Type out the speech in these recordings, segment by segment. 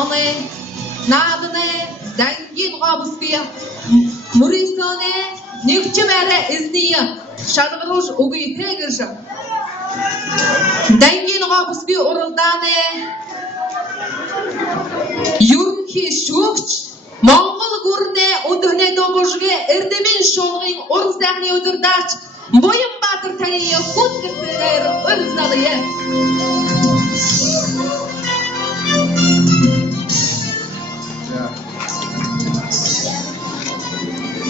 Оны наадны дангийн гобсби мөрисоне нэгчмэрэ эзний шалгаруулж үгүй тэгэж дангийн гобсби уралдааны ерөнхий шүүгч Монгол гүрнээ өдөрний дөнгөжгэ эрдэмийн шуургын уран сайхны өдөр даач Буянбаатар таны хүндэгээр өргөсөлье.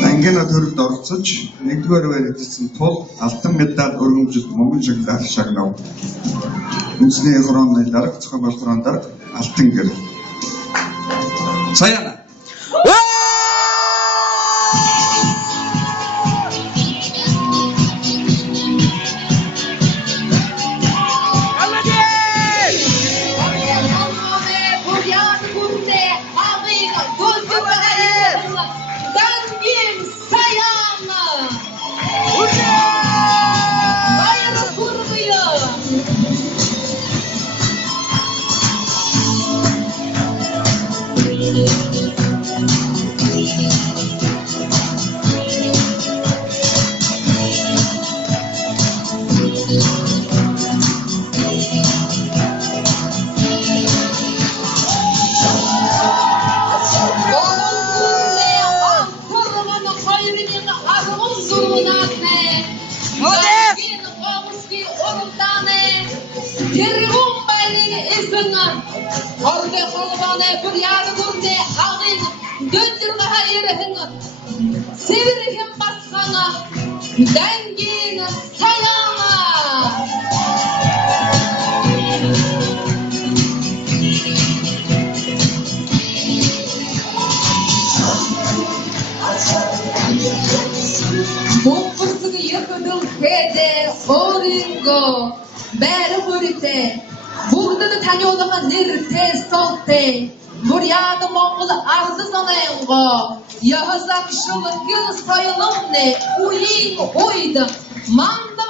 Ангина төрөлд оролцож 1-р байр эзэлсэн тул алтан медаль өргөмжлөлт Монгол жигсаалт шагнав. Үндэсний хорооны дарга зохион байгуулалтын дарга алтан гэрэл. Саяна. Бүгдэд таниулах нэртэй солтой Буряд Монгол ард замынго яхасак шулгын соёлны үеийн үед мандам